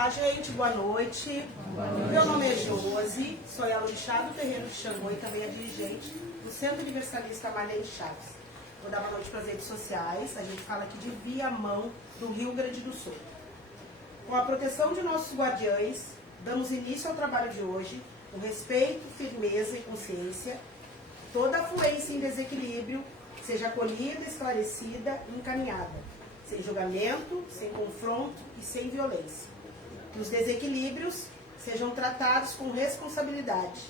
Olá, gente, boa noite. Meu nome é Josi, sou a orixá do terreiro de Xangô e também a dirigente do Centro Universalista Marlene Chaves. Vou dar boa noite para as redes sociais. A gente fala aqui de Viamão, do Rio Grande do Sul. Com a proteção de nossos guardiães, damos início ao trabalho de hoje, com respeito, firmeza e consciência. Toda afluência em desequilíbrio seja acolhida, esclarecida e encaminhada, sem julgamento, sem confronto e sem violência. Que os desequilíbrios sejam tratados com responsabilidade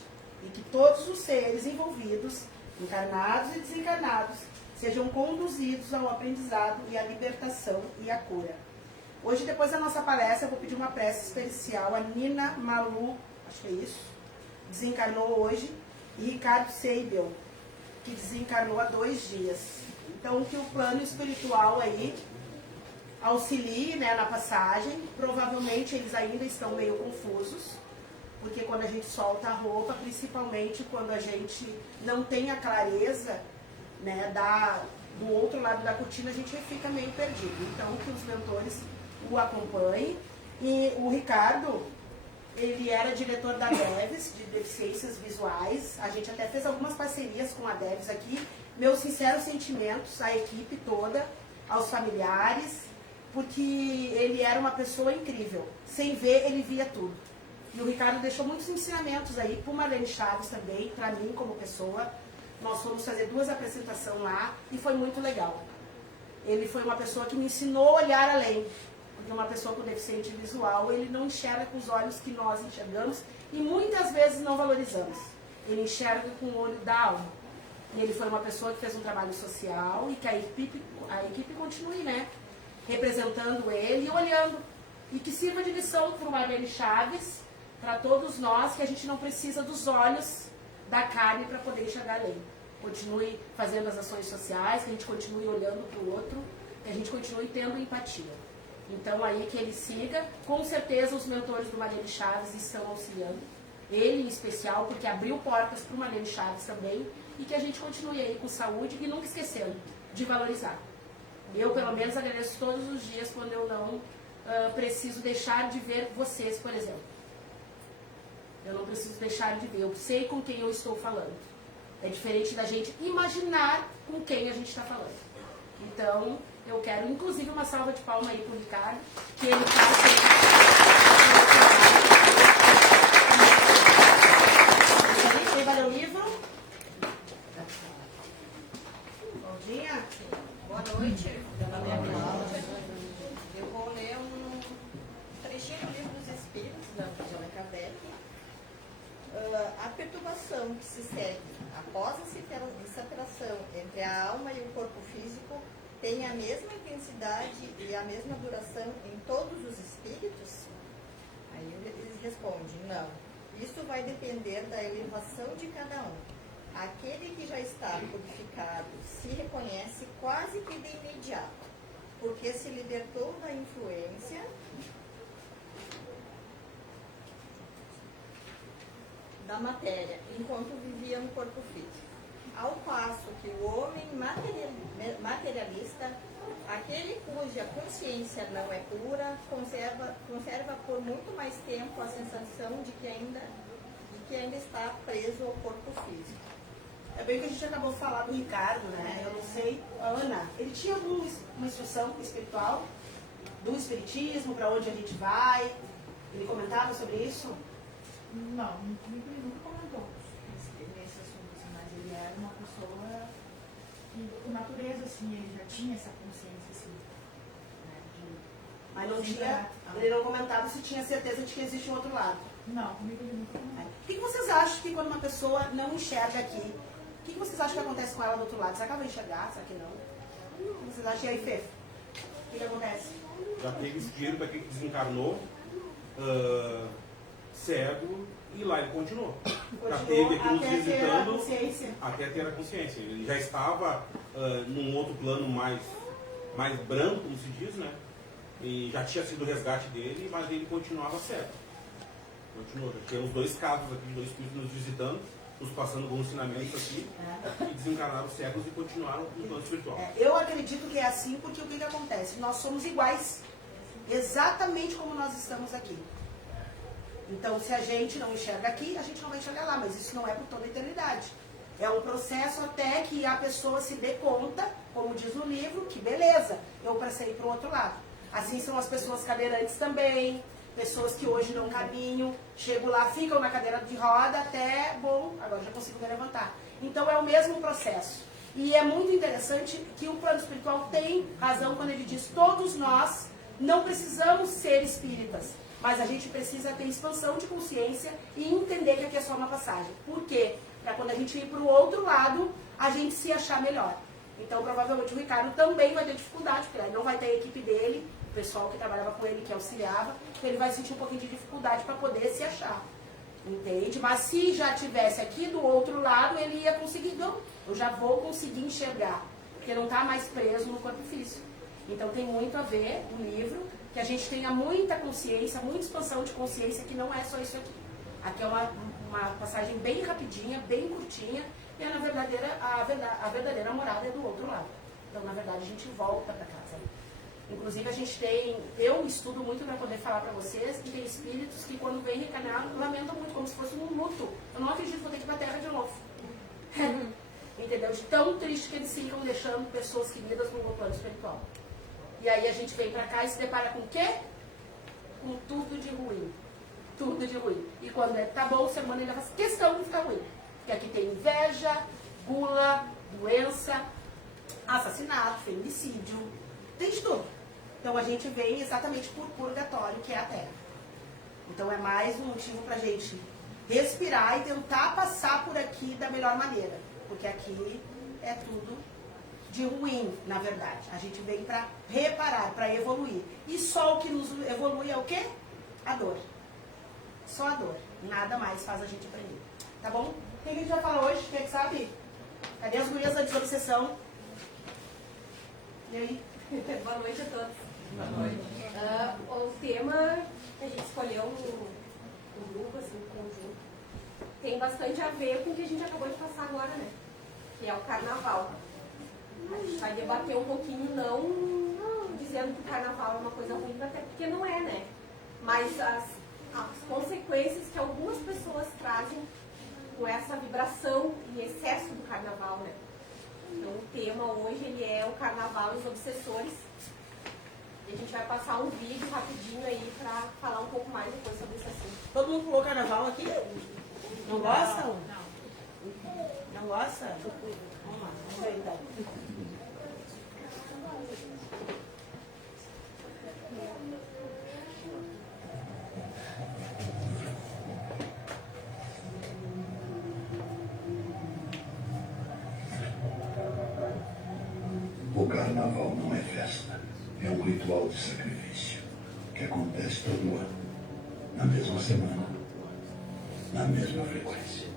e que todos os seres envolvidos, encarnados e desencarnados, sejam conduzidos ao aprendizado e à libertação e à cura. Hoje, depois da nossa palestra, eu vou pedir uma prece especial a Nina Malu, acho que é isso, desencarnou hoje, e Ricardo Seibel, que desencarnou há 2 dias. Então, que o plano espiritual aí auxilie, né, na passagem. Provavelmente eles ainda estão meio confusos, porque quando a gente solta a roupa, principalmente quando a gente não tem a clareza, né, do outro lado da cortina, a gente fica meio perdido. Então, que os mentores o acompanhem. E o Ricardo, ele era diretor da DEVES, de Deficiências Visuais. A gente até fez algumas parcerias com a DEVES aqui. Meus sinceros sentimentos à equipe toda, aos familiares, porque ele era uma pessoa incrível. Sem ver, ele via tudo. E o Ricardo deixou muitos ensinamentos aí, para o Marlene Chaves também, para mim como pessoa. Nós fomos fazer 2 apresentações lá e foi muito legal. Ele foi uma pessoa que me ensinou a olhar além. Porque uma pessoa com deficiente visual, ele não enxerga com os olhos que nós enxergamos e muitas vezes não valorizamos. Ele enxerga com o olho da alma. E ele foi uma pessoa que fez um trabalho social e que a equipe continue, né, representando ele e olhando. E que sirva de lição para o Marlene Chaves, para todos nós, que a gente não precisa dos olhos da carne para poder enxergar além. Continue fazendo as ações sociais, que a gente continue olhando para o outro, que a gente continue tendo empatia. Então, aí que ele siga. Com certeza, os mentores do Marlene Chaves estão auxiliando. Ele, em especial, porque abriu portas para o Marlene Chaves também. E que a gente continue aí com saúde e nunca esquecendo de valorizar. Eu, pelo menos, agradeço todos os dias quando eu não preciso deixar de ver vocês, por exemplo. Eu não preciso deixar de ver. Eu sei com quem eu estou falando. É diferente da gente imaginar com quem a gente está falando. Então, eu quero, inclusive, uma salva de palmas aí para o Ricardo, que ele faz sempre. Quem vai ler o livro? Bom dia. Boa noite. Eu vou ler um trechinho do livro dos Espíritos, da Allan Kardec. A perturbação que se segue após a separação entre a alma e o corpo físico tem a mesma intensidade e a mesma duração em todos os espíritos? Aí eles respondem, não. Isso vai depender da elevação de cada um. Aquele que já está purificado se reconhece quase que de imediato, porque se libertou da influência da matéria, enquanto vivia no corpo físico. Ao passo que o homem materialista, aquele cuja consciência não é pura, conserva por muito mais tempo a sensação de que ainda está preso ao corpo físico. É bem que a gente acabou de falar do Ricardo, né? Eu não sei, Ana, ele tinha alguma instrução espiritual do espiritismo, para onde a gente vai? Ele comentava sobre isso? Não, comigo ele nunca comentou nesse assunto, assim, mas ele era uma pessoa que, por natureza, assim, ele já tinha essa consciência, assim, né, mas não tinha, ele não comentava se tinha certeza de que existe um outro lado. Não, comigo ele nunca comentou. O que vocês acham que quando uma pessoa não enxerga aqui, o que vocês acham que acontece com ela do outro lado? Será que ela vai enxergar? Será que não? O que vocês acham? E aí, Fê? O que acontece? Já teve espírito aqui que desencarnou, cego, e lá ele continuou. Já teve aqui nos visitando até ter a consciência. Ele já estava num outro plano mais branco, como se diz, né? E já tinha sido o resgate dele, mas ele continuava cego. Continuou. Temos 2 casos aqui de 2 espíritos nos visitando, nos passando alguns ensinamentos aqui, e desencarnaram cegos e continuaram no plano espiritual. Eu acredito que é assim porque o que acontece? Nós somos iguais. exatamente como nós estamos aqui. Então, se a gente não enxerga aqui, a gente não vai enxergar lá, mas isso não é por toda a eternidade. É um processo até que a pessoa se dê conta, como diz o livro, que beleza, eu passei para o outro lado. Assim são as pessoas cadeirantes também, pessoas que hoje não caminham, chegam lá, ficam na cadeira de roda até, bom, agora já consigo me levantar. Então é o mesmo processo. E é muito interessante que o plano espiritual tem razão quando ele diz: todos nós não precisamos ser espíritas, mas a gente precisa ter expansão de consciência e entender que aqui é só uma passagem. Por quê? Para quando a gente ir para o outro lado, a gente se achar melhor. Então, provavelmente, o Ricardo também vai ter dificuldade, porque ele não vai ter a equipe dele, o pessoal que trabalhava com ele, que auxiliava, então ele vai sentir um pouquinho de dificuldade para poder se achar. Entende? Mas se já tivesse aqui do outro lado, ele ia conseguir, não, eu já vou conseguir enxergar, porque não está mais preso no corpo físico. Então tem muito a ver o livro, que a gente tenha muita consciência, muita expansão de consciência, que não é só isso aqui. Aqui é uma passagem bem rapidinha, bem curtinha, e a verdadeira morada é do outro lado. Então, na verdade, a gente volta para casa. Inclusive, a gente eu estudo muito para poder falar para vocês, que tem espíritos que quando vêm reencarnar, lamentam muito, como se fosse um luto. Eu não acredito que vou ter que ir para a Terra de novo. Entendeu? De tão triste que eles ficam deixando pessoas queridas no plano espiritual. E aí a gente vem para cá e se depara com o quê? Com tudo de ruim. Tudo de ruim. E quando tá bom, o ser humano ainda faz questão de ficar ruim. Porque aqui tem inveja, gula, doença, assassinato, feminicídio, tem de tudo. Então a gente vem exatamente por purgatório, que é a Terra. Então é mais um motivo pra gente respirar e tentar passar por aqui da melhor maneira. Porque aqui é tudo de ruim, na verdade. A gente vem para reparar, para evoluir. E só o que nos evolui é o quê? A dor. Só a dor. Nada mais faz a gente aprender. Tá bom? O que a gente vai falar hoje? Quem é que sabe? Cadê as gurias da desobsessão? E aí? Boa noite a todos. Boa noite. O tema que a gente escolheu no grupo, assim, no conjunto, tem bastante a ver com o que a gente acabou de passar agora, né? Que é o carnaval. A gente vai debater um pouquinho, não dizendo que o carnaval é uma coisa ruim, até porque não é, né? Mas as consequências que algumas pessoas trazem com essa vibração e excesso do carnaval, né? Então o tema hoje ele é o carnaval e os obsessores. E a gente vai passar um vídeo rapidinho aí pra falar um pouco mais depois sobre esse assunto. Todo mundo pulou carnaval aqui? Não gostam? Não gosta? Vamos lá, vamos ver então. O carnaval não é festa, é um ritual de sacrifício que acontece todo ano, na mesma semana, na mesma frequência.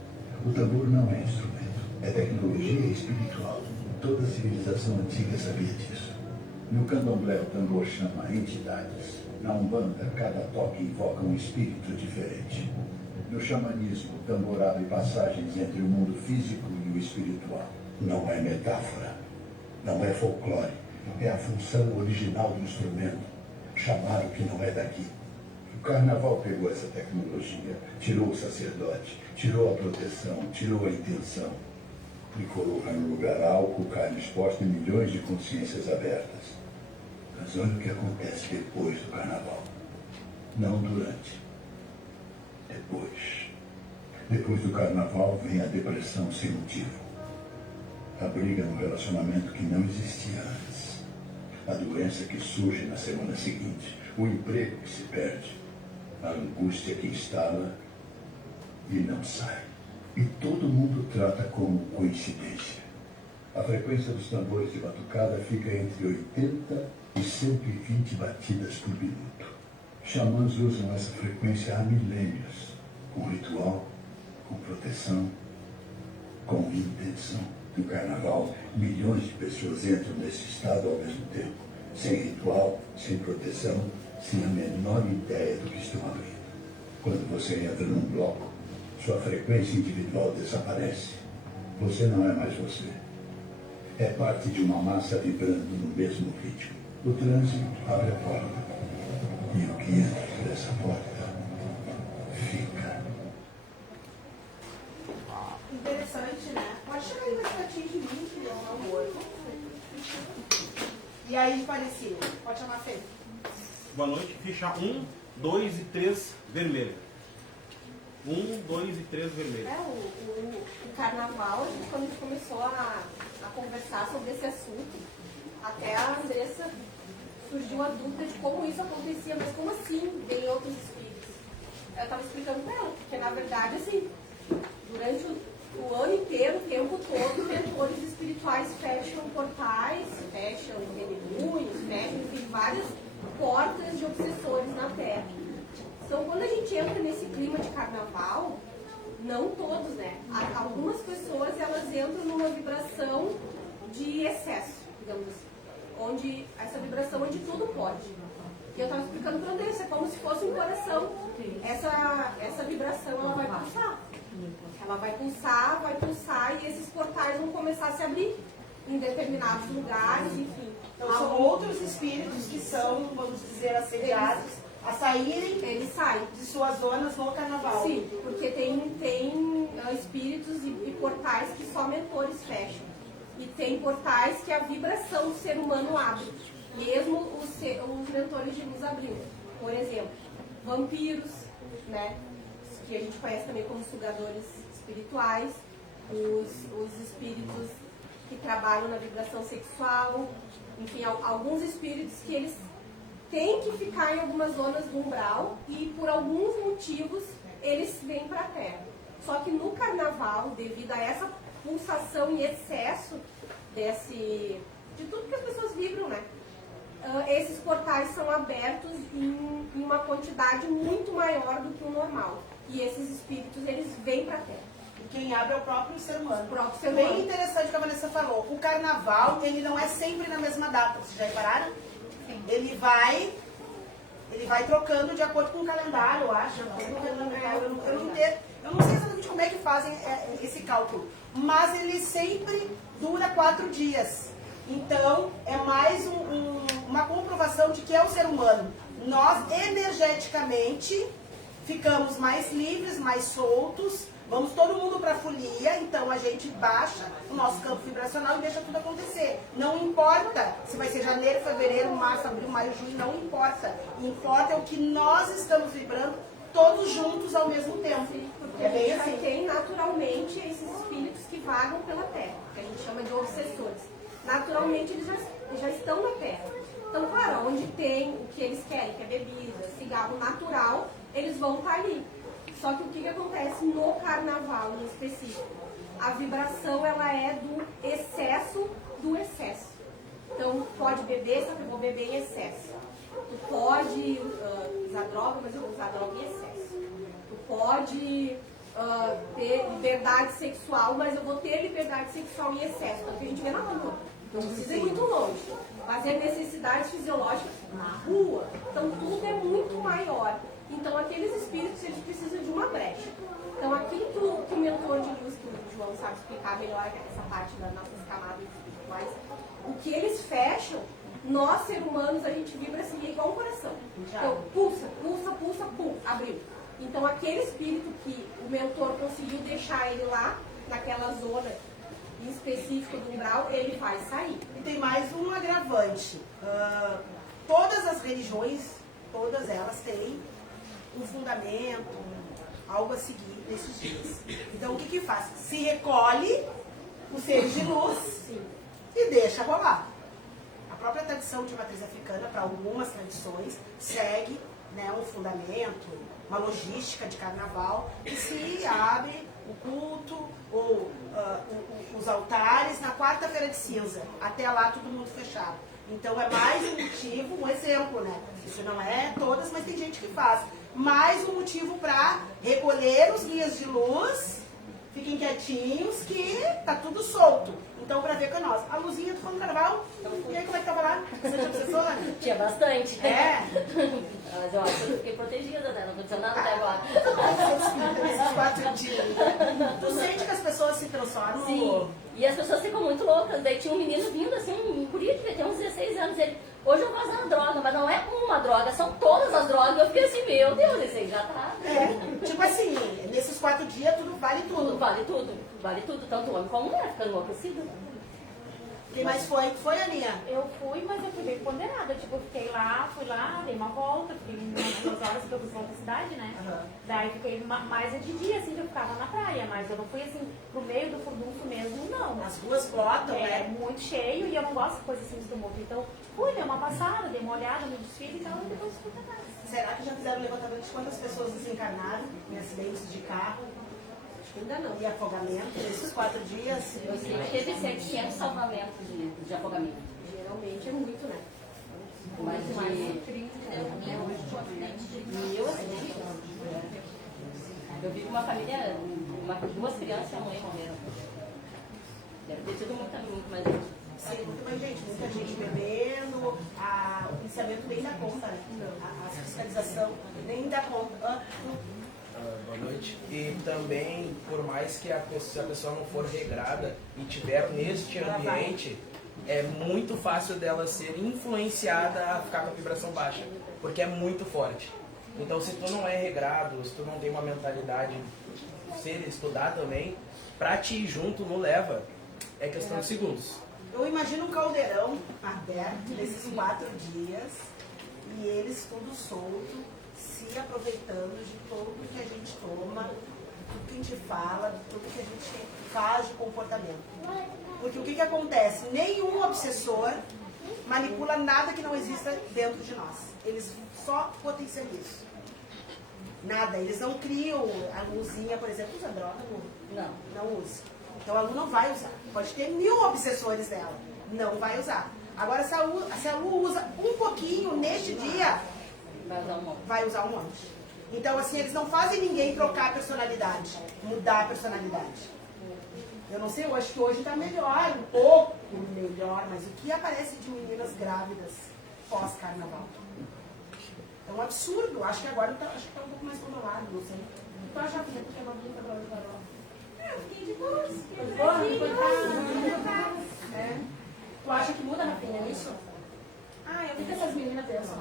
O tambor não é instrumento, é tecnologia espiritual. Toda civilização antiga sabia disso. No candomblé, o tambor chama entidades. Na Umbanda, cada toque invoca um espírito diferente. No xamanismo, o tambor abre passagens entre o mundo físico e o espiritual. Não é metáfora. Não é folclore, é a função original do instrumento, chamar o que não é daqui. O carnaval pegou essa tecnologia, tirou o sacerdote, tirou a proteção, tirou a intenção e colocou no lugar álcool, carne exposta e milhões de consciências abertas. Mas olha o que acontece depois do carnaval. Não durante. Depois. Depois do carnaval vem a depressão sem motivo. A briga no relacionamento que não existia antes. A doença que surge na semana seguinte. O emprego que se perde. A angústia que instala e não sai. E todo mundo trata como coincidência. A frequência dos tambores de batucada fica entre 80 e 120 batidas por minuto. Xamãs usam essa frequência há milênios. Com ritual, com proteção, com intenção. No carnaval, milhões de pessoas entram nesse estado ao mesmo tempo, sem ritual, sem proteção, sem a menor ideia do que estão abrindo. Quando você entra num bloco, sua frequência individual desaparece. Você não é mais você. É parte de uma massa vibrando no mesmo ritmo. O trânsito abre a porta. E o que entra por essa porta fica. Interessante, né? Pode chegar aí mais pertinho de mim, que é um amor. E aí, Parecia? Pode chamar a Fê. Boa noite, ficha 1, 2 e 3, vermelho. 1, 2 e 3, vermelho. O carnaval, quando a gente começou a conversar sobre esse assunto, até a Andressa surgiu a dúvida de como isso acontecia, mas como assim vem outros espíritos? Eu estava explicando para ela, porque na verdade, assim, durante o ano inteiro, o tempo todo, mentores espirituais fecham portais, fecham redemoinhos, fecham, enfim, várias portas de obsessores na Terra. Então, quando a gente entra nesse clima de carnaval, não todos, né? Algumas pessoas, elas entram numa vibração de excesso, digamos assim. Onde, essa vibração onde tudo pode. E eu estava explicando para a Andressa, é como se fosse um coração. Essa vibração, ela vai pulsar. Ela vai pulsar e esses portais vão começar a se abrir em determinados lugares, enfim. Então, são outros espíritos que são, vamos dizer, assediados a saírem Eles saem de suas zonas no carnaval. Sim, porque tem espíritos e portais que só mentores fecham. E tem portais que a vibração do ser humano abre. Mesmo os mentores de luz abrindo. Por exemplo, vampiros, né? Que a gente conhece também como sugadores espirituais. Os espíritos que trabalham na vibração sexual. Enfim, alguns espíritos que eles têm que ficar em algumas zonas do umbral e por alguns motivos eles vêm para a Terra. Só que no carnaval, devido a essa pulsação e excesso de tudo que as pessoas vibram, né? Esses portais são abertos em uma quantidade muito maior do que o normal. E esses espíritos, eles vêm para a Terra. E quem abre é o próprio ser humano. O próprio ser humano. Bem interessante o que a Vanessa falou. O carnaval, ele não é sempre na mesma data. Vocês já repararam? Sim. Ele vai trocando de acordo com o calendário, eu acho. Eu não sei exatamente como é que fazem esse cálculo. Mas ele sempre dura 4 dias. Então, é mais uma comprovação de que é o ser humano. Nós, energeticamente, ficamos mais livres, mais soltos. Vamos todo mundo para a folia, então a gente baixa o nosso campo vibracional e deixa tudo acontecer. Não importa se vai ser janeiro, fevereiro, março, abril, maio, junho, não importa. Importa é o que nós estamos vibrando todos juntos ao mesmo tempo. Porque É a bem gente assim. tem naturalmente esses espíritos que vagam pela Terra, que a gente chama de obsessores. Naturalmente eles já estão na Terra. Então, claro, onde tem o que eles querem, que é bebida, cigarro natural, eles vão estar ali. Só que o que acontece no carnaval em específico? A vibração, ela é do excesso do excesso. Então, pode beber, só que eu vou beber em excesso. Tu pode usar droga, mas eu vou usar droga em excesso. Tu pode ter liberdade sexual, mas eu vou ter liberdade sexual em excesso. Então, o que a gente vê na rua. Não precisa ir muito longe. Fazer necessidades fisiológicas na rua. Então, tudo é muito maior. Então, aqueles espíritos, eles precisam de uma brecha. Então, aquilo que o mentor de luz, que o João sabe explicar melhor essa parte das nossas camadas espirituais, o que eles fecham, nós, seres humanos, a gente vibra assim, igual um coração. Então, pulsa, pulsa, pulsa, pum, abriu. Então, aquele espírito que o mentor conseguiu deixar ele lá, naquela zona específica do umbral, ele vai sair. E tem mais um agravante. Todas as religiões, todas elas têm um fundamento, algo a seguir nesses dias. Então, o que faz? Se recolhe os seres de luz e deixa rolar. A própria tradição de matriz africana, para algumas tradições, segue, né, um fundamento, uma logística de carnaval, que se abre o culto ou os altares na quarta-feira de cinza. Até lá, todo mundo fechado. Então, é mais um motivo, um exemplo, né? Isso não é todas, mas tem gente que faz. Mais um motivo para recolher os guias de luz, fiquem quietinhos, que tá tudo solto. Então, para ver com nós. A Luzinha, tu foi no carnaval? E aí, como é que tava lá? Você já obsessora? Tinha bastante. É. Mas eu acho que eu fiquei protegida, né? Não aconteceu nada até agora. Esses 4 dias. Tu sente que as pessoas se transformam. Sim. E as pessoas ficam muito loucas. Daí tinha um menino vindo, assim, um guri que devia ter uns 16 anos. Ele, hoje eu vou fazer uma droga, mas não é uma droga, são todas as drogas. Eu fiquei assim, meu Deus, esse aí já tá. Tipo assim, nesses 4 dias tudo vale tudo. Tudo, vale tudo. Vale tudo, tanto homem como mulher, ficando enlouquecido. Quem mais foi? Foi, Aninha? Eu fui, mas eu fui bem ponderada. Tipo, eu fui lá, dei uma volta, fiquei umas horas que eu fui pra outra cidade, né? Daí fiquei mais de dia, assim, que eu ficava na praia, mas eu não fui assim, pro meio do furdunço mesmo, não. As ruas lotam, É né? muito cheio e eu não gosto de coisa assim de tumulto. Então, fui, dei uma passada, dei uma olhada no desfile e tal, e depois fui pra casa. Será que já fizeram levantamento de quantas pessoas desencarnaram em acidentes de carro Ainda não. e afogamento nesses 4 dias? Eu sei que teve 700 salvamentos de afogamento. Geralmente é muito, né? Mais de mil, assim. Eu vi que uma família, duas crianças e a mãe morreram. Deve ter sido muito mais gente. Sim, muito mais gente, muita gente bebendo, o policiamento nem dá conta, né? A fiscalização nem dá conta. Boa noite. E também, por mais que se a pessoa não for regrada e tiver neste ambiente, é muito fácil dela ser influenciada a ficar com a vibração baixa, porque é muito forte. Então, se tu não é regrado, se tu não tem uma mentalidade, ser estudar também, pra te ir junto no leva, é questão de segundos. Eu imagino um caldeirão aberto nesses 4 dias e eles tudo solto, se aproveitando de tudo que a gente toma, de tudo que a gente fala, de tudo que a gente faz de comportamento. Porque o que acontece? Nenhum obsessor manipula nada que não exista dentro de nós. Eles só potencializam. Nada. Eles não criam a luzinha, por exemplo, usa droga? Não usa. Então a Lu não vai usar. Pode ter 1000 obsessores dela. Não vai usar. Agora, se a Lu usa um pouquinho neste dia, vai usar um monte. Então, assim, eles não fazem ninguém trocar a personalidade, mudar a personalidade. Eu não sei, eu acho que hoje está melhor, um pouco melhor, mas o que aparece de meninas grávidas pós-carnaval? É um absurdo. Acho que agora tá um pouco mais controlado, não sei. Tu acha que é uma brinca pra Carol? Eu fiquei de boa, Tu acha que muda na fina isso? eu vi que essas meninas pensam.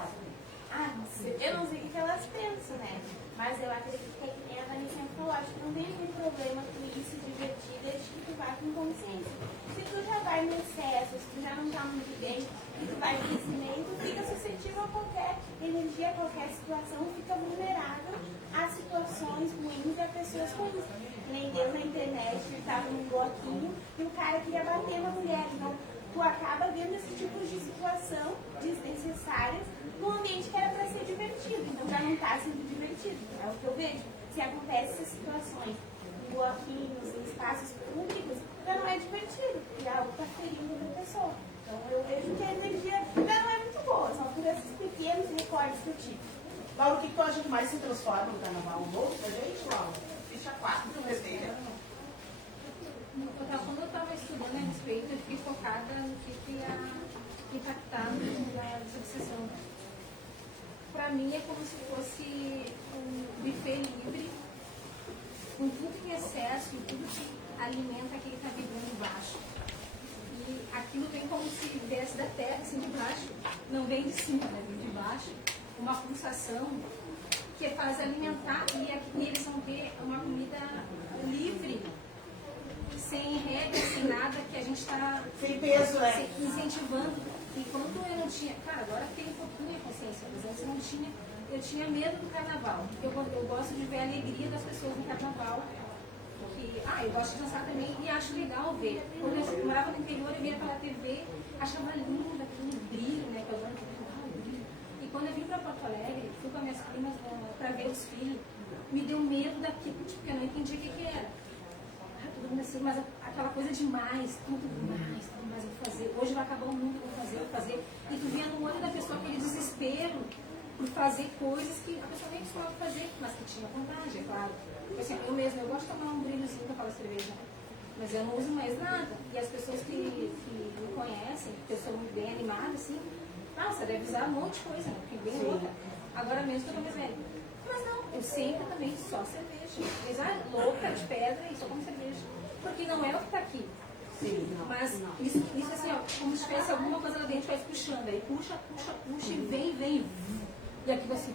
Eu não sei o que elas pensam, né? Mas eu acredito que a Dani sempre falou, acho que não tem muito problema com isso, divertir, desde que tu vai com consciência. Se tu já vai no excesso, se tu já não tá muito bem, e tu vai nesse meio, tu fica suscetível a qualquer energia, a qualquer situação, fica vulnerável a situações ruins e a pessoas ruins. Nem deu na internet, ele tava num bloquinho e o cara queria bater uma mulher. Então, tu acaba vendo esse tipo de situação desnecessárias num ambiente que era para ser divertido. Então já não está sendo divertido. É o que eu vejo. Se acontecem essas situações em bloquinhos, em espaços públicos, já não é divertido, porque algo está ferindo a pessoa. Então eu vejo que a energia já não é muito boa. São por esses pequenos recordes que eu tive. Laura, o que tu acha que mais se transforma no carnaval? Um novo pra gente, Laura? Ficha 4 do Brasileira. Quando eu estava estudando a respeito, eu fiquei focada no que ia impactar na desobsessão. Para mim é como se fosse um buffet livre, com tudo em excesso e tudo que alimenta quem está vibrando baixo. E aquilo vem como se viesse da terra, assim, de baixo, não vem de cima, né? Vem de baixo, uma pulsação que faz alimentar e eles vão ter uma comida livre, sem regra, sem nada, que a gente está sem peso, né? Incentivando. Enquanto eu não tinha, cara, agora tem um pouquinho de consciência, mas antes eu não tinha, eu tinha medo do carnaval. Eu gosto de ver a alegria das pessoas no carnaval. Eu gosto de dançar também e acho legal ver. Quando eu morava no interior, eu via pela TV, achava lindo aquele brilho, né? Brilho. E quando eu vim para Porto Alegre, fui com as minhas primas para ver os filhos, me deu medo daquilo, porque eu não entendia o que era. Todo mundo assim, mas aquela coisa demais, tudo mais eu vou fazer. Hoje vai acabar o mundo, eu vou fazer. E tu via no olho da pessoa aquele desespero por fazer coisas que a pessoa nem costumava fazer, mas que tinha vontade, é claro. Assim, eu mesma, eu gosto de tomar um brilhozinho com aquela cerveja, mas eu não uso mais nada. E as pessoas que me conhecem, que eu sou muito bem animada, assim, nossa, deve usar um monte de coisa, né? Fiquei bem louca. Agora mesmo que eu tô mais velha. Mas não, eu sempre também só cerveja. Louca de pedra e só como cerveja. Porque não é o que está aqui. Sim. Mas isso assim, ó, como se tivesse alguma coisa lá dentro, vai puxando. Aí puxa, e vem. E aqui você.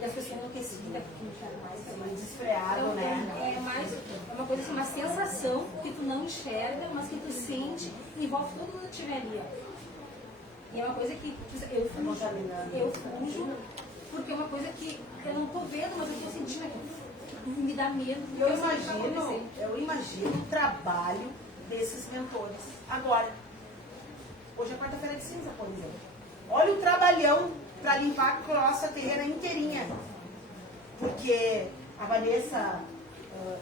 E as pessoas enlouquecidas, não quero mais. Desfreado, Então, né? é uma coisa assim, uma sensação que tu não enxerga, mas que tu sente e envolve todo mundo que estiver ali, ó. E é uma coisa que eu fujo, porque é uma coisa que eu não estou vendo, mas eu estou sentindo aqui. Me dá medo. Eu imagino o trabalho desses mentores. Agora, hoje é quarta-feira de cinza, por exemplo. Olha o trabalhão para limpar a crosta terrena inteirinha. Porque a Vanessa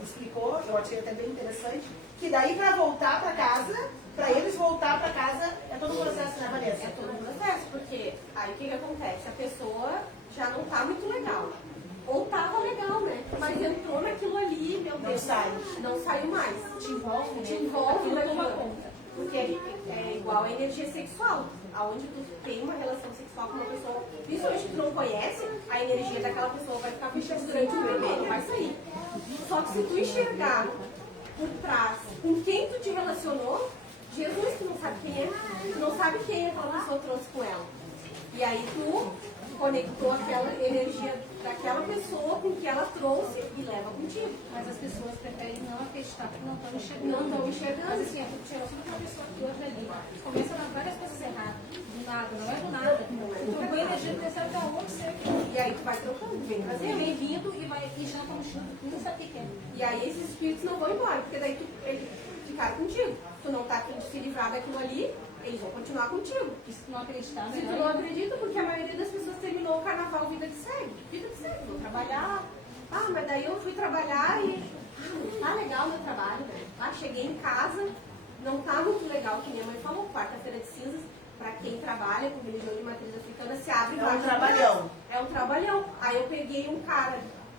explicou, eu achei até bem interessante, que daí para voltar para casa, para eles voltar para casa, é todo um processo, né, Vanessa? É todo um processo, porque aí o que acontece? A pessoa já não tá muito legal. Ou tava legal, né? Mas entrou naquilo ali, meu Deus. Não saiu mais. Te envolve, Te envolve, vai toma tomar conta. conta. Porque é igual a energia sexual. Aonde tu tem uma relação sexual com uma pessoa, principalmente que tu não conhece, a energia daquela pessoa vai ficar fechada durante o bebê, não vai sair. Só que se tu enxergar por trás com quem tu te relacionou, Jesus, tu não sabe quem é, tu não sabe quem aquela pessoa trouxe com ela. E aí tu conectou aquela energia daquela pessoa com que ela trouxe e leva contigo. Mas as pessoas preferem não acreditar porque não estão enxergando. Não estão enxergando. Mas assim, tu tira assunto uma pessoa aqui, outra ali. Começa a dar várias coisas erradas. Do nada, não é do nada. Tu ganha energia, tu pensa que aonde você E aí tu vai trocando, vem Você trazendo. vem vindo e já tá no chão, tu não sabe o que é. E aí esses espíritos não vão embora, porque daí eles ficaram contigo. Tu não tá afim de se livrar daquilo ali, eles vão continuar contigo. E se tu não acreditar, Se tu não acredita, porque a maioria das pessoas terminou o carnaval vida de segue. Vida de segue, vou trabalhar. Ah, mas daí eu fui trabalhar e não tá legal o meu trabalho, né? Ah, cheguei em casa, não tá muito legal, que minha mãe falou, quarta-feira de cinzas, pra quem trabalha com religião de matriz africana, se abre É um trabalhão. É um trabalhão. Aí eu peguei um cara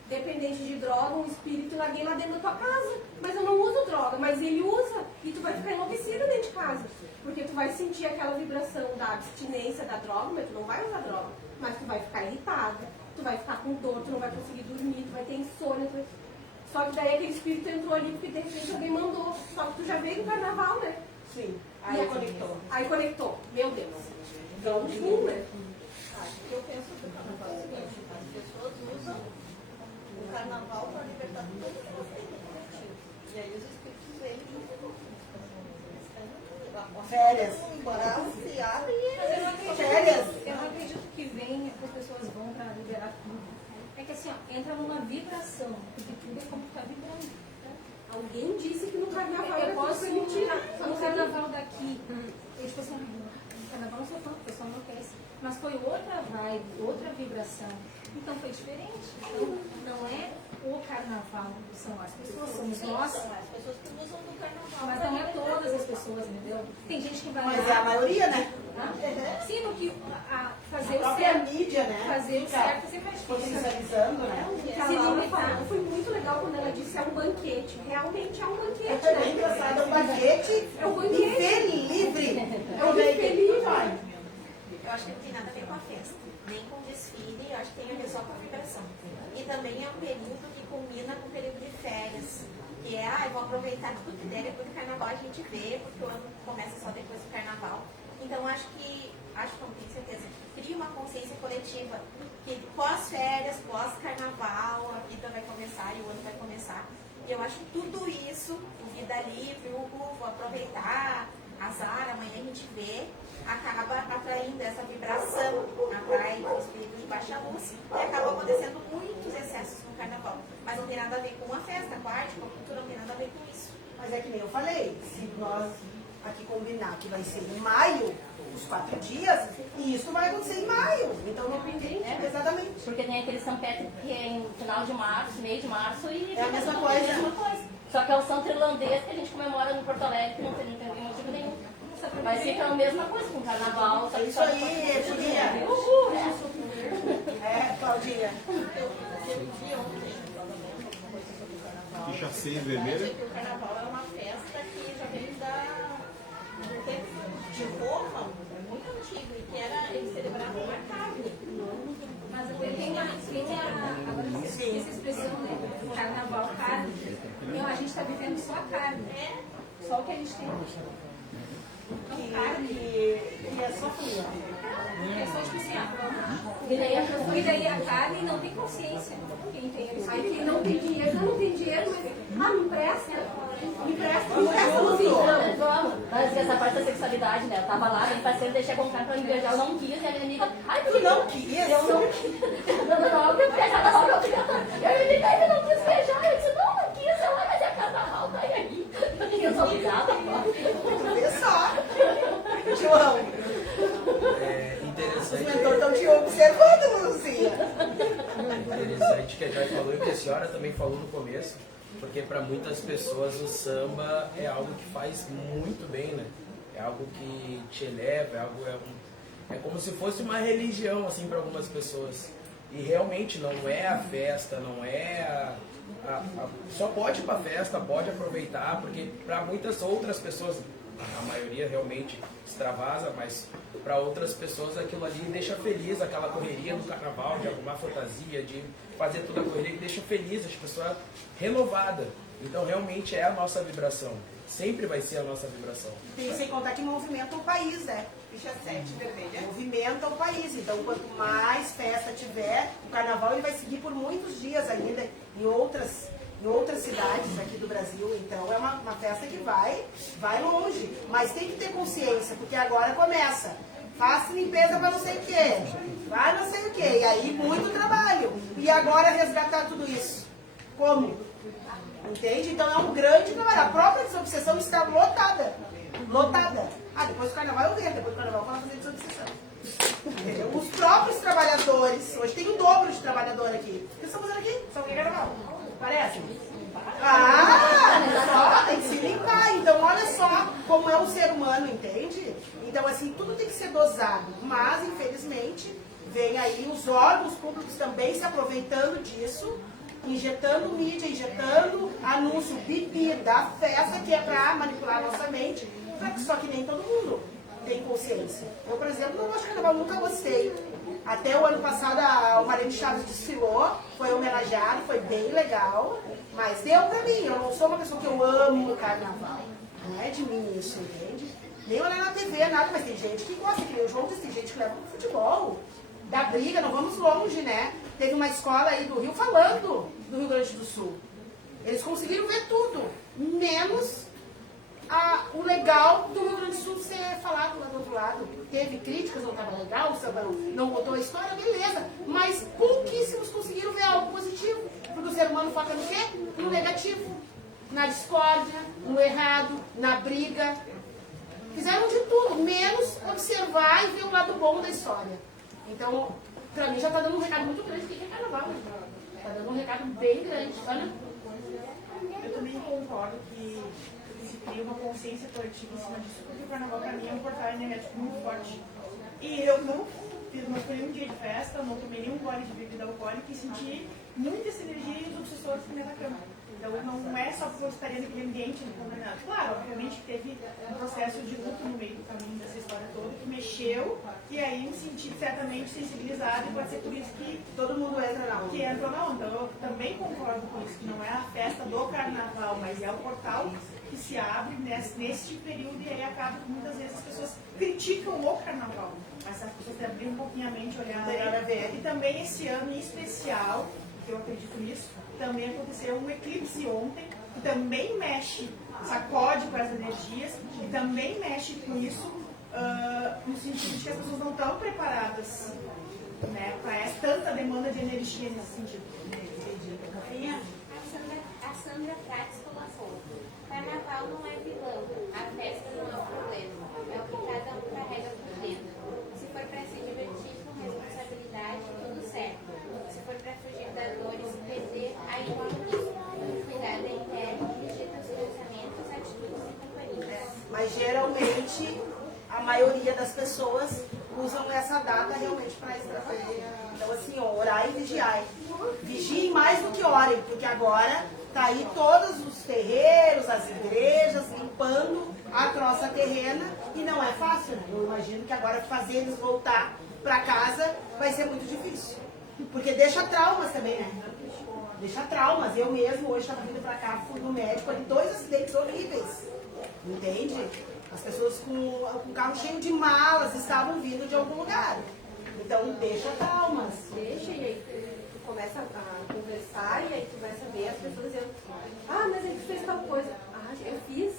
dependente de droga, um espírito, e larguei lá dentro da tua casa. Mas eu não uso droga, mas ele usa e tu vai ficar enlouquecida dentro de casa. Porque tu vai sentir aquela vibração da abstinência da droga, mas tu não vai usar droga. Mas tu vai ficar irritada, tu vai ficar com dor, tu não vai conseguir dormir, tu vai ter insônia. Só que daí aquele espírito entrou ali porque de repente alguém mandou. Só que tu já veio no carnaval, né? Sim. Aí conectou. Aí conectou. Meu Deus. Então, né? Eu penso que o carnaval é o seguinte, as pessoas usam o carnaval para libertar tudo que elas têm no coletivo. E aí os espíritos vêm junto com Férias. se abrem Mas eu não acredito, eu não acredito que venha, que as pessoas vão para liberar tudo. É que assim, ó, entra numa vibração, porque tudo é como tu tá vibrando. Alguém disse que no carnaval Eu era posso tudo mentira. no carnaval daqui, eu tipo assim, no carnaval não sou fã, o pessoal não quer isso. Mas foi outra vibe, outra vibração. Então foi diferente. Então não é o carnaval, são as pessoas, somos nós. As pessoas que usam do carnaval. Mas não é todas as pessoas, entendeu? Tem gente que vai Mas é a maioria, né? Sim, no que fazer A o própria certo. mídia, né? Fazer o Fica certo sempre é difícil. potencializando, né? A Laura falou, foi muito legal quando ela disse é um banquete. Realmente é um banquete, É né? engraçado, é um banquete, É um banquete. buffet livre. É um buffet livre. Eu acho que não tem nada a ver com a festa, nem com o desfile, eu acho que tem a ver só com a vibração. E também é um período que combina com o período de férias, que é, eu vou aproveitar tudo que der, depois do carnaval a gente vê, porque o ano começa só depois do carnaval. Então acho não tenho certeza, cria uma consciência coletiva, que pós-férias, pós-carnaval, a vida vai começar e o ano vai começar. E eu acho que tudo isso, o vida livre, vou aproveitar, azar, amanhã a gente vê, acaba atraindo essa vibração, atrai o espírito de baixa luz e acaba acontecendo muitos excessos no carnaval. Mas não tem nada a ver com a festa, com a arte, com a cultura, não tem nada a ver com isso. Mas é que nem eu falei, se nós aqui combinar que vai ser em maio, os 4 dias, e isso vai acontecer em maio. Então não exatamente. Porque tem aquele São Pedro que é em final de março, meio de março e É a mesma coisa. É a mesma coisa. Só que é o Santo Irlandês que a gente comemora no Porto Alegre, que não tem motivo nenhum. Mas fica a mesma coisa com o carnaval. Só que Isso aí, Julinha. Uhul, né? Claudinha. Eu vi ontem, Ficha 6 acho vermelha. que o carnaval é uma festa que já vem do tempo de Roma, é muito antigo, e que era, eles celebravam a carne. Mas até tem agora essa expressão, né? Carnaval, carne. Não, a gente está vivendo só a carne. Só o que a gente tem. E é só comida. É só tipo assim, e daí a carne não tem consciência. Quem tem isso? Aí quem não tem dinheiro, não tem dinheiro, mas me empresta. Me empresta, não tem. Mas essa parte da sexualidade, né? Eu tava lá, bem parceiro, deixei comprar pra beijar, eu não quis, e a minha amiga, ai, Tu não quis? eu não quis. Não, eu quis beijar, não, eu queria. Eu me liguei, eu não quis beijar, eu disse, não quis, eu mas é carnaval, vai aí. Eu sou obrigada, Vê só. João. É Os interessante. mentores estão te observando, Lucinha. Interessante que a Joy falou e que a senhora também falou no começo, porque para muitas pessoas o samba é algo que faz muito bem, né? É algo que te eleva, é como se fosse uma religião assim para algumas pessoas. E realmente não é a festa, não é só pode ir para festa, pode aproveitar, porque para muitas outras pessoas, a maioria realmente extravasa, mas para outras pessoas aquilo ali deixa feliz, aquela correria do carnaval, de arrumar fantasia, de fazer toda a correria que deixa feliz, a pessoa renovada. Então realmente é a nossa vibração, sempre vai ser a nossa vibração. E sem contar que movimenta o país, né? Ficha 7 vermelha. Movimenta o país. Então, quanto mais festa tiver, o carnaval ele vai seguir por muitos dias ainda em outras cidades aqui do Brasil. Então, é uma festa que vai longe. Mas tem que ter consciência, porque agora começa. Faça limpeza para não sei o quê. Vai não sei o quê. E aí, muito trabalho. E agora resgatar tudo isso. Como? Entende? Então, é um grande trabalho. A própria desobsessão está lotada. Lotada. Depois do carnaval eu vejo. Depois do carnaval eu vou fazer desobsessão. Entendeu? Os próprios trabalhadores. Hoje tem o dobro de trabalhador aqui. O que estão fazendo aqui? Só que é carnaval. Parece? Só tem que se limpar. Então, olha só como é um ser humano, entende? Então, assim, tudo tem que ser dosado. Mas, infelizmente, vem aí os órgãos públicos também se aproveitando disso, injetando mídia, injetando anúncio bibi da festa, que é para manipular a nossa mente, só que nem todo mundo tem consciência. Eu, por exemplo, não gosto de carnaval, nunca gostei. Até o ano passado o Marlene Chaves desfilou, foi homenageado, foi bem legal, mas deu pra mim. Eu não sou uma pessoa que eu amo o carnaval. Não é de mim isso, entende? Nem olhar na TV, nada, mas tem gente que gosta, que nem o João disse, tem gente que leva pro futebol, da briga, não vamos longe, né? Teve uma escola aí do Rio falando do Rio Grande do Sul. Eles conseguiram ver tudo, menos o legal do Rio Grande do Sul ser falado lá do outro lado. Teve críticas, não estava legal, o samba não contou a história, beleza. Mas pouquíssimos conseguiram ver algo positivo. Porque o ser humano foca no quê? No negativo. Na discórdia, no errado, na briga. Fizeram de tudo, menos observar e ver o lado bom da história. Então, pra mim já tá dando um recado muito grande. O que é carnaval? Tá dando um recado bem grande. Ana? Eu também concordo que se cria uma consciência coletiva em cima disso, porque o carnaval pra mim é um portal energético muito forte. E eu não fui um dia de festa, não tomei nenhum gole de bebida alcoólica e senti muita essa energia e os obsessores que me atacam. Então não é só porque eu estaria naquele ambiente condenado. Claro, obviamente teve um processo de luto no meio do caminho dessa história toda que mexeu, e aí me senti certamente sensibilizada, e pode ser por isso que todo mundo entra na onda. Que entrou na onda. Então eu também concordo com isso, que não é a festa do carnaval, mas é o portal que se abre neste período, e aí acaba que muitas vezes as pessoas criticam o carnaval. Mas as pessoas têm que abrir um pouquinho a mente, olhar aí. E também esse ano em especial, que eu acredito nisso, também aconteceu um eclipse ontem, que também mexe, sacode com as energias, e também mexe com isso, no sentido de que as pessoas não estão preparadas, né, para tanta demanda de energia nesse sentido. A Sandra Prates colocou: carnaval não é vilão, a festa não é o problema, é o que cada um carrega por dentro. Se for para se divertir com responsabilidade, tudo certo. Se for para fugir da dor e se perder, aí não é isso. Cuidado é interno, digita os pensamentos, atitudes e companhia. Mas geralmente a maioria das pessoas usam essa data realmente para estratégia. Então assim, orai e vigiai. Vigiem mais do que orem, porque agora tá aí todos os terreiros, as igrejas, limpando a troça terrena, e não é fácil, né? Eu imagino que agora fazer eles voltar para casa vai ser muito difícil. Porque deixa traumas também, né? Deixa traumas. Eu mesmo hoje estava vindo para cá, fui no médico, ali 2 acidentes horríveis. Entende? As pessoas com o carro cheio de malas estavam vindo de algum lugar. Então, deixa calmas. Deixa, e aí tu começa a conversar, e aí tu começa a ver as pessoas dizendo, ah, mas ele fez tal coisa. Ah, eu fiz.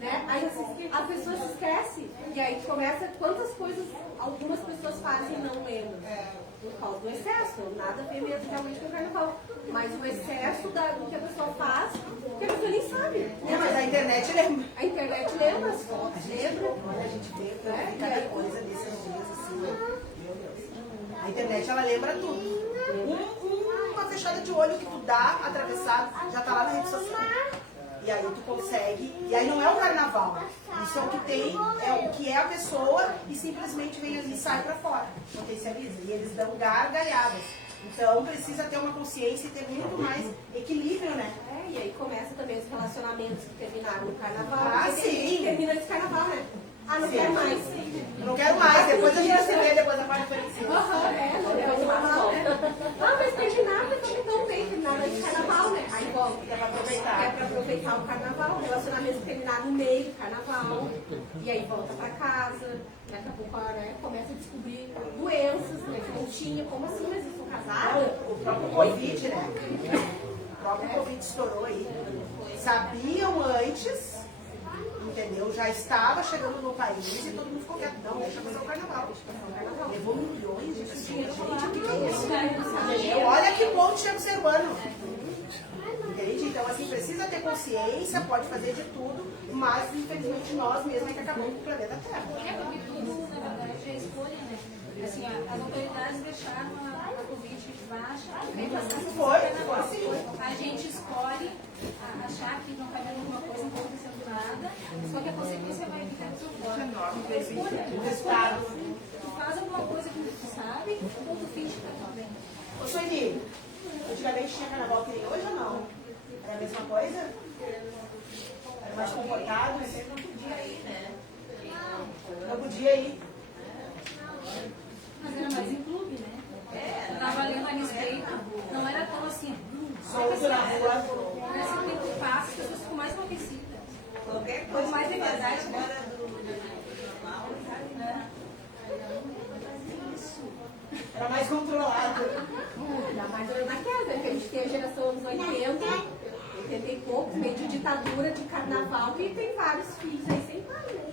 Né? Aí a pessoa se esquece. E aí tu começa, quantas coisas algumas pessoas fazem e não lembram. Por causa do excesso. Nada a ver mesmo realmente com o carnaval. Mas o excesso do que a pessoa faz, que a pessoa nem sabe. Mas a internet lembra. A internet lembra as fotos, lembra? Olha, a gente vê cada coisa desses dias assim. Meu Deus. A internet, ela lembra tudo. Uma fechada de olho que tu dá, atravessado, já tá lá na rede social. E aí tu consegue. E aí não é o carnaval. Isso é o que tem, é o que é a pessoa e simplesmente vem ali e sai pra fora. Potencializa. E eles dão gargalhadas. Então precisa ter uma consciência e ter muito mais equilíbrio, né? E aí começa também os relacionamentos que terminaram no carnaval. Ah, sim. Termina esse carnaval, né? Ah, não quero mais. Não quero mais. Depois a gente se vê, depois da parte diferencial. Ah, mas terminava tão bem, terminava esse carnaval, né? Aí volta. É pra aproveitar. É pra aproveitar o carnaval. O relacionamento terminar no meio do carnaval. E aí volta pra casa. Daqui a pouco, né, começa a descobrir doenças, né? Que não tinha. Como assim? Mas eu sou casada? O próprio Covid, né? O próprio Covid estourou aí. Sabiam antes, entendeu? Já estava chegando no país e todo mundo ficou quieto. Não, deixa fazer o carnaval. Levou milhões de pessoas. Gente, o que é isso? Entendeu? Olha que ponto chega o ser humano. Entende? Então, assim, precisa ter consciência, pode fazer de tudo, mas infelizmente nós mesmos é que acabamos com o planeta Terra. É porque tudo, na verdade, é escolha, né? Assim, as autoridades deixaram a Covid baixa, a gente escolhe achar que não vai dar alguma coisa, não está acontecendo nada, só que a consequência vai ficar por fora. É escolha. Tu faz alguma coisa que tu sabe, ou tu finge que tá tudo bem. Ô, Sueli, antigamente tinha carnaval que nem hoje ou não? Era a mesma coisa? Era mais comportado? Você não podia ir, né? Não podia ir. Mas era mais em clube, né? Eu tava lendo a respeito, não era tão assim. Solto na rua. Nesse tempo que passa, as pessoas ficam mais enlouquecidas. Qualquer coisa mais que liberdade, fazia né? fora do normal, sabe? Era mais controlado. Ainda mais ou menos naquela, né? Que a gente tem a geração anos 80, 80 e pouco, meio de ditadura de carnaval, que tem vários filhos aí sem pai, né?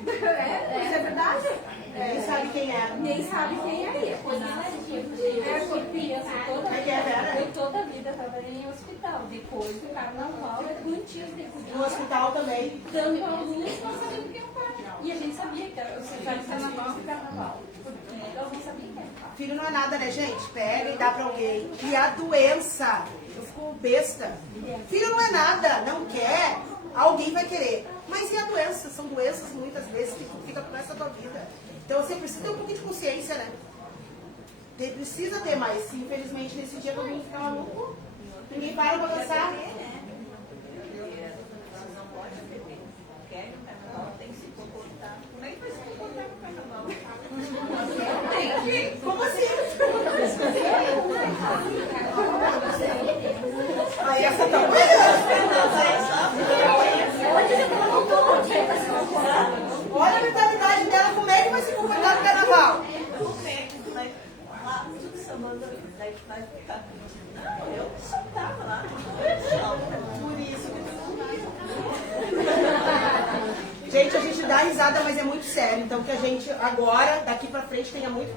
Isso é verdade? Nem sabe quem é. Nem sabe quem é. Coisa Foi criança toda Como é que é, Vera? eu toda a vida trabalhei em hospital. Depois do carnaval, eu não tinha No hospital também. dando a luz, não sabendo quem é o pai. E a gente sabia que era o cidade de carnaval e carnaval. Porque elas não sabiam quem era o pai. Filho não é nada, né, gente? Pega e dá pra alguém. E a doença? Eu fico besta. Filho não é nada, não quer. Alguém vai querer. Mas e a doença? São doenças muitas vezes que fica pro resto da tua vida. Então você precisa ter um pouquinho de consciência, né? Precisa ter, mas infelizmente nesse dia todo mundo fica maluco. Ninguém para pra dançar. Vocês não podem beber. Quer no carnaval, tem que se comportar. Como é que vai se comportar no carnaval? Como assim? Aí essa tá olha a mentalidade dela, como é que vai se comportar no carnaval? Como é que tu vai lá, tudo sambando, daí tu vai ficar. Não, eu só tava lá. Por isso que gente, a gente dá risada, mas é muito sério. Então que a gente agora, daqui pra frente, tenha muito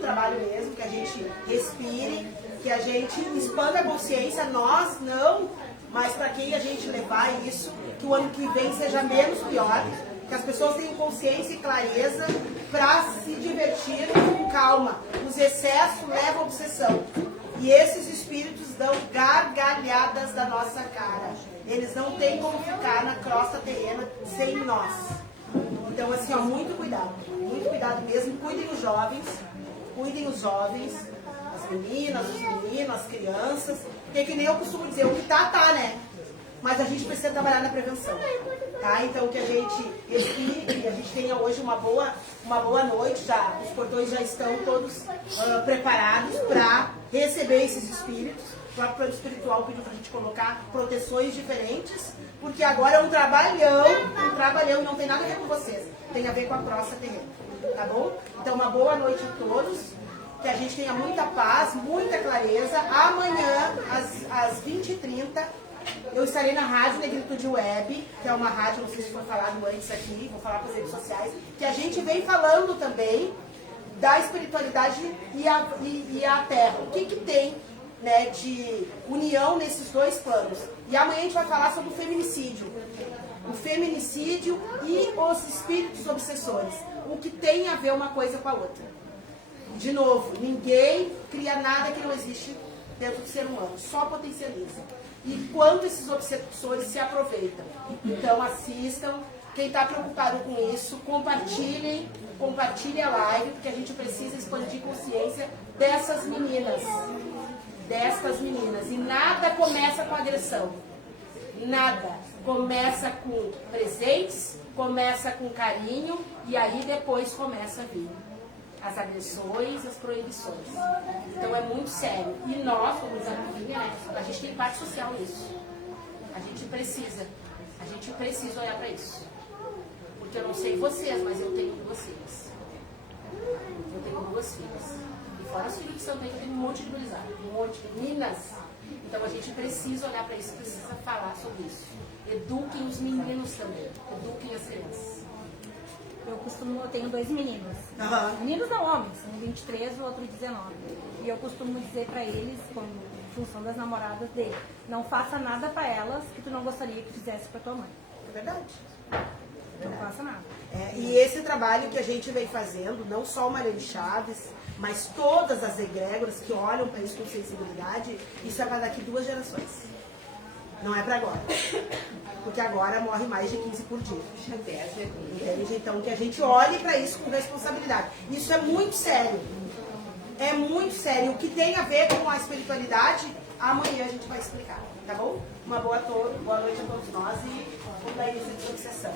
trabalho mesmo, que a gente respire, que a gente expanda a consciência, nós não, mas para quem a gente levar isso, que o ano que vem seja menos pior, que as pessoas tenham consciência e clareza para se divertir com calma. Os excessos levam à obsessão. E esses espíritos dão gargalhadas da nossa cara. Eles não têm como ficar na crosta terrena sem nós. Então, assim, ó, muito cuidado mesmo. Cuidem os jovens, as meninas, os meninos, as crianças. Porque que nem eu costumo dizer, o que tá, né? Mas a gente precisa trabalhar na prevenção. Tá? Então que a gente respire e a gente tenha hoje uma boa noite. Os portões já estão todos preparados para receber esses espíritos. o próprio plano espiritual pediu pra gente colocar proteções diferentes, porque agora é um trabalhão, não tem nada a ver com vocês, tem a ver com a crosta terrena, tá bom? Então uma boa noite a todos, que a gente tenha muita paz, muita clareza. Amanhã, às 20h30, eu estarei na Rádio Negritude Web, que é uma rádio, não sei se foi falado antes aqui, vou falar para as redes sociais, que a gente vem falando também da espiritualidade e a terra. O que tem, né, de união nesses dois planos. E amanhã a gente vai falar sobre o feminicídio. O feminicídio e os espíritos obsessores. O que tem a ver uma coisa com a outra. De novo, ninguém cria nada que não existe dentro do ser humano. Só potencializa. E quanto esses obsessores se aproveitam. Então assistam. Quem está preocupado com isso, compartilhem a live, porque a gente precisa expandir consciência dessas meninas. E nada começa com agressão. Nada. Começa com presentes, começa com carinho, e aí depois começa a vir as agressões, as proibições. Então é muito sério. E nós, como Zacuvinha, né, a gente tem parte social nisso. A gente precisa olhar para isso. Porque eu não sei vocês, mas eu tenho 2 filhas. Eu tenho 2 filhas. E fora os filhos que são eu tenho um monte de gurizada, um monte de meninas. Então a gente precisa olhar para isso, precisa falar sobre isso. Eduquem os meninos também. Eduquem as crianças. Eu tenho 2 meninos. Meninos não, homens, um 23 e o outro 19. E eu costumo dizer para eles, como função das namoradas dele, não faça nada para elas que tu não gostaria que fizesse para tua mãe. É verdade. Não faça nada. E esse trabalho que a gente vem fazendo, não só o Marlene Chaves, mas todas as egrégoras que olham para isso com sensibilidade, isso é para daqui 2 gerações. Não é para agora. Porque agora morre mais de 15 por dia. Entende? Então que a gente olhe para isso com responsabilidade. Isso é muito sério. É muito sério. O que tem a ver com a espiritualidade, amanhã a gente vai explicar. Tá bom? Uma boa noite a todos nós e vamos dar início à sessão.